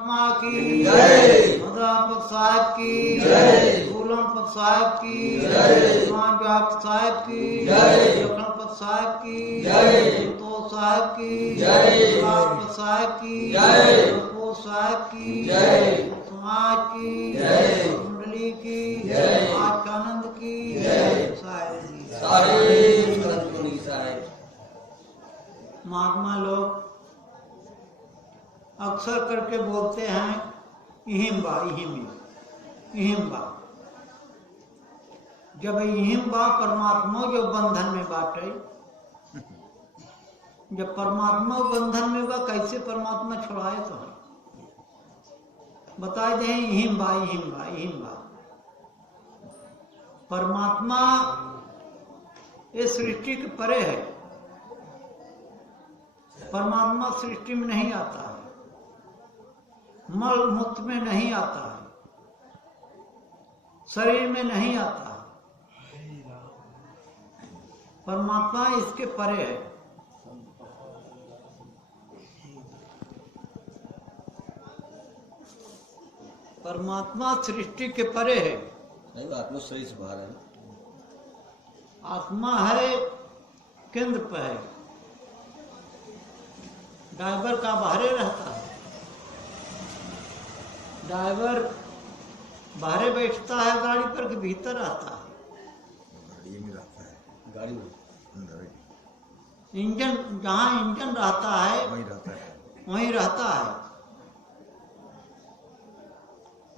परमात्मा की जय, मदन साहब की जय, फूलन साहब की जय, साहब की जय, लखन साहब की जय, संतोष साहब की जय, साहब की जय, साहब की जय, समाज की जय, मंडली की जय, आनंद की जय, सारे महात्मा लोग अक्सर करके बोलते हैं इहिम्बा इहिम्बा। जब इहिम्बा परमात्मा जो बंधन में बाटे, जब परमात्मा बंधन में बा कैसे परमात्मा छुड़ाए तो बताए दे इहिम्बा इहिम्बा इहिम्बा। परमात्मा इस सृष्टि के परे है, परमात्मा सृष्टि में नहीं आता है, मल मूत्र में नहीं आता है, शरीर में नहीं आता है, परमात्मा इसके परे है। परमात्मा सृष्टि के परे है। आत्मा शरीर से बाहर है, आत्मा है केंद्र पर है। ड्राइवर का बाहरे रहता है, ड्राइवर बाहरे बैठता है गाड़ी पर के भीतर रहता है, गाड़ी में रहता है, गाड़ी में इंजन जहाँ इंजन रहता है वहीं रहता है,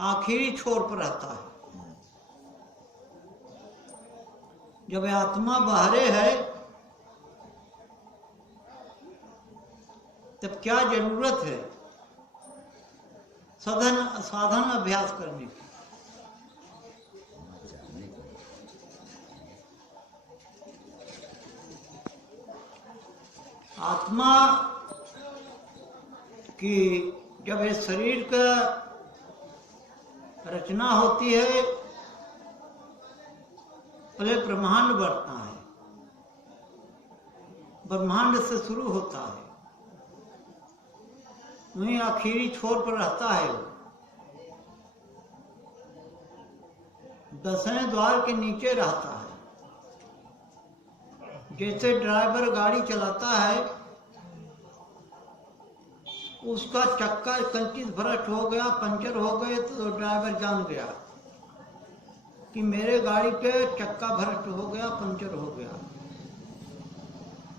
आखिरी छोर पर रहता है। जब आत्मा बाहरे है तब क्या जरूरत है साधन अभ्यास करने की। आत्मा की जब इस शरीर का रचना होती है, पहले ब्रह्मांड बढ़ता है, ब्रह्मांड से शुरू होता है, वहीं आखिरी छोर पर रहता है वो। 10वें द्वार के नीचे रहता है। जैसे ड्राइवर गाड़ी चलाता है, उसका चक्का कंचित भ्रष्ट हो गया, पंचर हो गए तो ड्राइवर जान गया कि मेरे गाड़ी के चक्का भ्रष्ट हो गया, पंचर हो गया,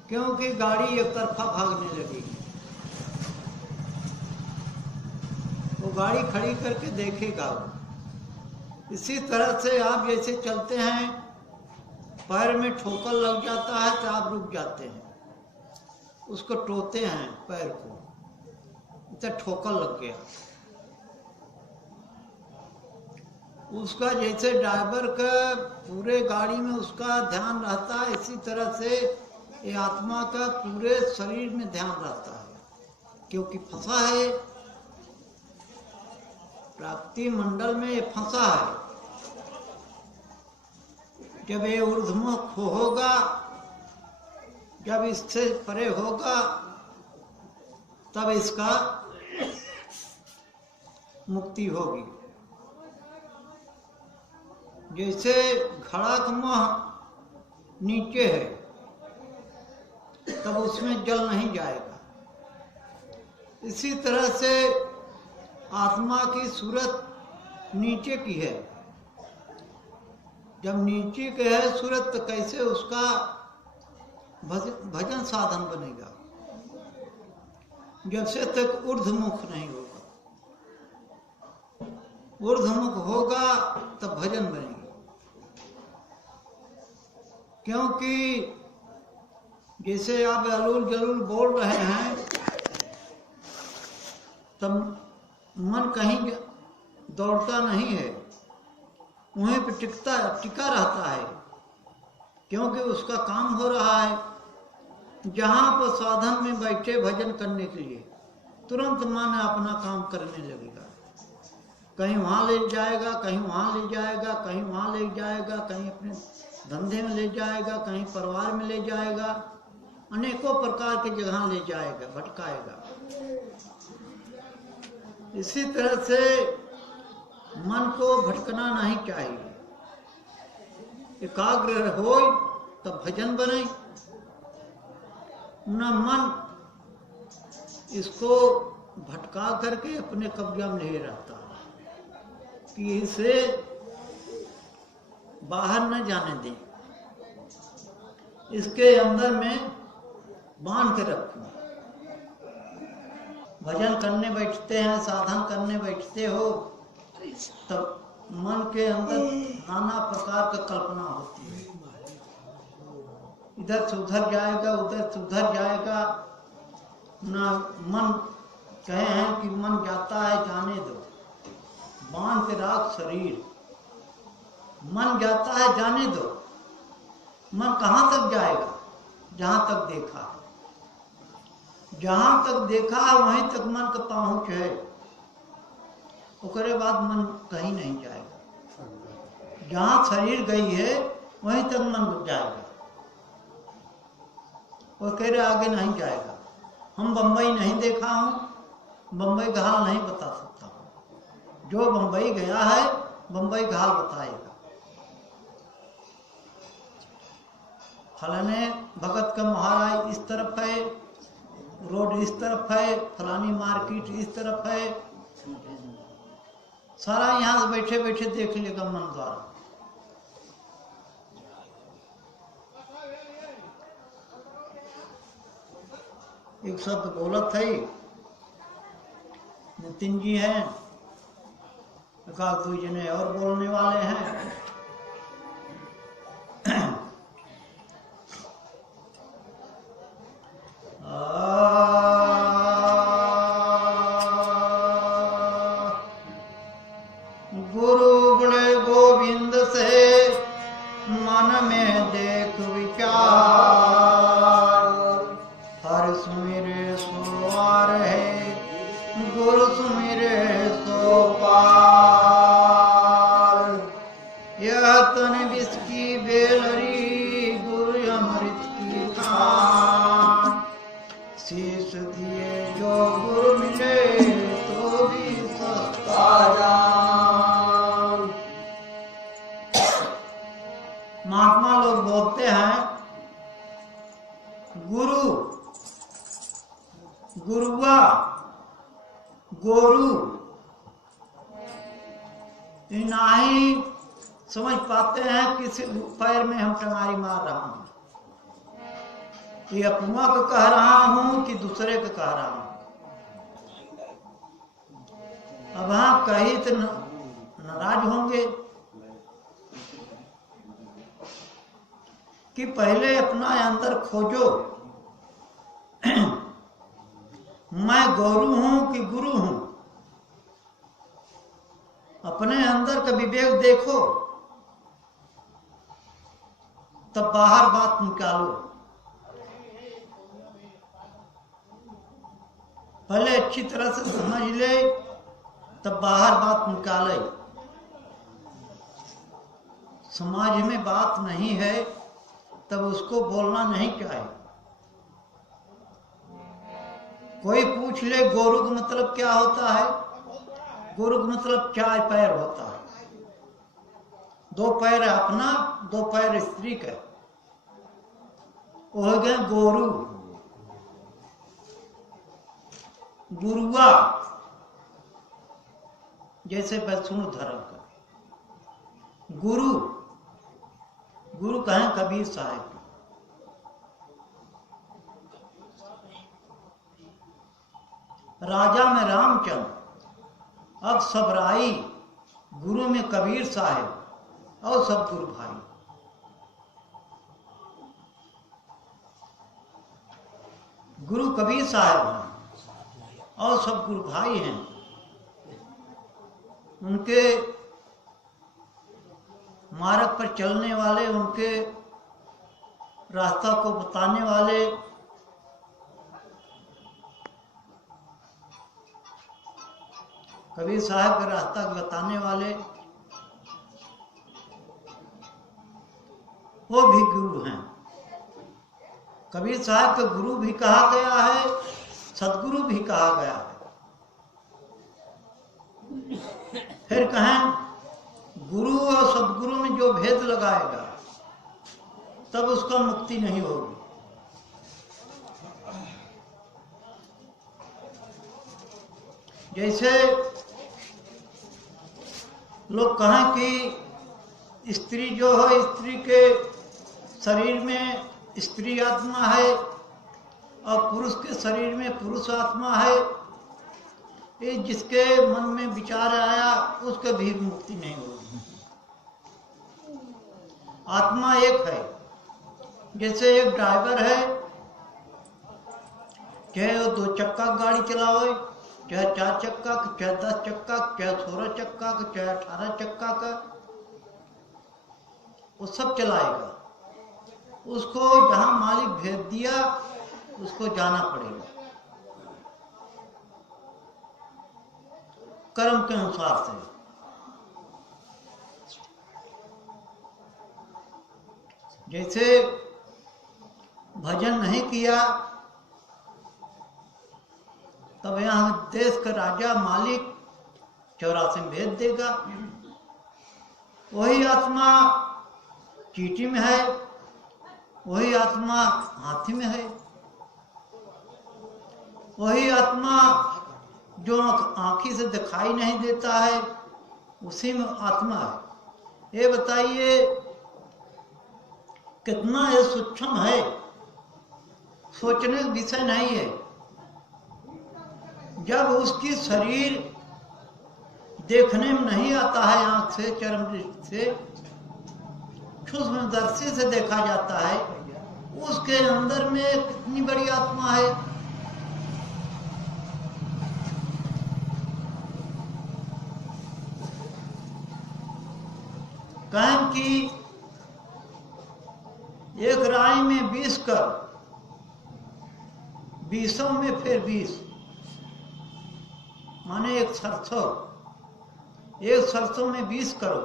क्योंकि गाड़ी एक तरफा भागने लगी। वो गाड़ी खड़ी करके देखेगा वो। इसी तरह से आप जैसे चलते हैं, पैर में ठोकर लग जाता है तो आप रुक जाते हैं, उसको टोते हैं पैर को, तो ठोकर लग गया। उसका जैसे ड्राइवर का पूरे गाड़ी में उसका ध्यान रहता है, इसी तरह से ये आत्मा का पूरे शरीर में ध्यान रहता है, क्योंकि फंसा है प्राप्ति मंडल में, ये फंसा है। जब ये ऊर्ध्वमुख होगा, जब इससे परे होगा, तब इसका मुक्ति होगी। जैसे घड़ा का मुंह नीचे है, तब उसमें जल नहीं जाएगा। इसी तरह से आत्मा की सूरत नीचे की है। जब नीचे के है सूरत, तो कैसे उसका भजन साधन बनेगा, जब से तक ऊर्ध्वमुख नहीं होगा। ऊर्ध्वमुख होगा तब भजन बनेगा, क्योंकि जैसे आप अलूल जलूल बोल रहे हैं, तब मन कहीं दौड़ता नहीं है, वहीं पर टिका रहता है, क्योंकि उसका काम हो रहा है। जहाँ पर साधन में बैठे भजन करने के लिए, तुरंत मन अपना काम करने लगेगा। कहीं वहाँ ले जाएगा, कहीं वहाँ ले जाएगा, कहीं वहाँ ले जाएगा, कहीं अपने धंधे में ले जाएगा, कहीं परिवार में ले जाएगा, अनेकों प्रकार की जगह ले जाएगा, भटकाएगा। इसी तरह से मन को भटकना नहीं चाहिए। एकाग्र हो तब भजन बने, न मन इसको भटका करके अपने कब्जा में ले रहता कि इसे बाहर न जाने दें, इसके अंदर में बांध के रखूं। भजन करने बैठते हैं, साधन करने बैठते हो, तब मन के अंदर नाना प्रकार का कल्पना होती है। इधर से उधर जाएगा, उधर से उधर जाएगा। ना मन कहे हैं कि मन जाता है जाने दो, बांध के राख शरीर। मन जाता है जाने दो। मन कहाँ तक जाएगा? जहां तक देखा, जहां तक देखा है वहीं तक मन का पहुंच है। उसके बाद मन कहीं नहीं जाएगा। जहां शरीर गई है वहीं तक मन जाएगा, और कह रहे आगे नहीं जाएगा। हम बंबई नहीं देखा हूं, बंबई का हाल नहीं बता सकता हूं। जो बंबई गया है बंबई का हाल बताएगा। फलाने भगत का महाराज इस तरफ है, रोड इस तरफ है, फलानी मार्केट इस तरफ है, सारा यहां से बैठे बैठे देख लेगा मन द्वारा। एक शब्द बोलत है, नितिन जी हैं, एक आध दो जने और बोलने वाले हैं। गुरु गुण गोविंद से मन में देख विचार, हर सुमिरे सुवार है, गुरु सुमिरे सो पार। यह तन विष की बेलरी, गुरु अमृत की खान। शीश दिए जो गुरु मिले, तो भी सस्ता जान। महात्मा लोग बोलते हैं गुरु, गुरुआ, गोरु, ना ही समझ पाते हैं किस पैर में हम टंगारी मार रहा हूं। ये अपना को कह रहा हूं कि दूसरे को कह रहा हूं। अब हाँ कहीं तो नाराज होंगे कि पहले अपना अंदर खोजो, मैं गौरू हूं कि गुरु हूं। अपने अंदर का विवेक देखो, तब बाहर बात निकालो। पहले अच्छी तरह से समझ ले, तब बाहर बात निकाले। समाज में बात नहीं है तब उसको बोलना नहीं चाहिए। कोई पूछ ले गोरु का मतलब क्या होता है? गोरु का मतलब 4 पैर होता है। 2 पैर अपना, 2 पैर स्त्री का, वो हो गए गोरु। गुरुआ जैसे वैष्णव धर्म का। गुरु, गुरु कहें कबीर साहब। राजा में रामचंद्र, अब सब राई। गुरु में कबीर साहब और सब गुरु भाई। गुरु कबीर साहब हैं और सब गुरु भाई हैं। उनके मार्ग पर चलने वाले, उनके रास्ता को बताने वाले, कबीर साहब के रास्ता को बताने वाले, वो भी गुरु हैं। कबीर साहब को गुरु भी कहा गया है, सदगुरु भी कहा गया है। फिर कहें गुरु और सदगुरु में जो भेद लगाएगा तब उसका मुक्ति नहीं होगी। जैसे लोग कहें कि स्त्री जो है, स्त्री के शरीर में स्त्री आत्मा है और पुरुष के शरीर में पुरुष आत्मा है, ये जिसके मन में विचार आया उसके भी मुक्ति नहीं होगी। आत्मा एक है। जैसे एक ड्राइवर है, चाहे वो 2 चक्का गाड़ी चलावे, चाहे 4 चक्का, चाहे 10 चक्का, चाहे 16 चक्का, चाहे 18 चक्का का, वो सब चलाएगा। उसको जहां मालिक भेज दिया उसको जाना पड़ेगा कर्म के अनुसार से। जैसे भजन नहीं किया तब यहाँ देश का राजा मालिक 84 में भेज देगा। वही आत्मा चींटी में है, वही आत्मा हाथी में है, वही आत्मा जो आंखी से दिखाई नहीं देता है उसी में आत्मा है। ये बताइए कितना ये सूक्ष्म है, सोचने का विषय नहीं है। जब उसकी शरीर देखने में नहीं आता है, आंख से, चर्म दृष्टि से, सूक्ष्मदर्शी से देखा जाता है, उसके अंदर में कितनी बड़ी आत्मा है। कहें कि एक राय में 20 कर, 20 में फिर 20, माने एक सरसों में 20 करो,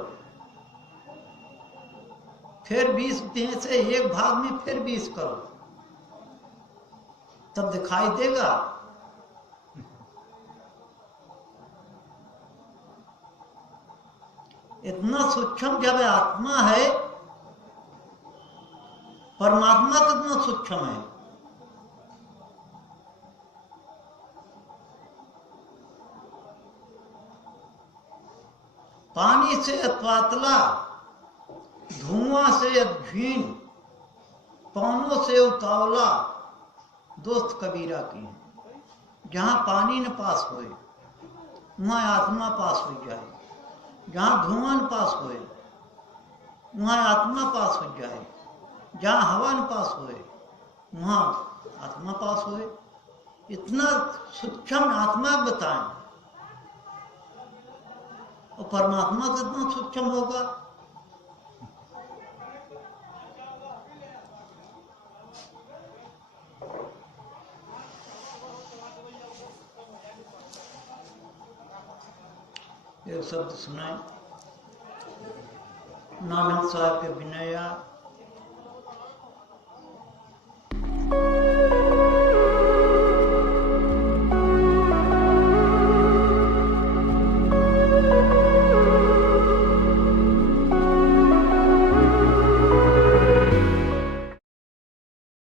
फिर 20 में से एक भाग में फिर 20 करो, तब दिखाई देगा। इतना सूक्ष्म जब आत्मा है, परमात्मा कितना सूक्ष्म है। पानी से पातला, धुआं से अधीन, पौनों से उतावला, दोस्त कबीरा की। जहां पानी न पास होए वहां आत्मा पास हो जाए, जहां धुआं न पास होए वहां आत्मा पास हो जाए, जहां हवा न पास होए वहां आत्मा पास होए। इतना सूक्ष्म आत्मा बताएं और परमात्मा कितना सूक्ष्म होगा। एक शब्द सुनाए, नानक साहब के विनया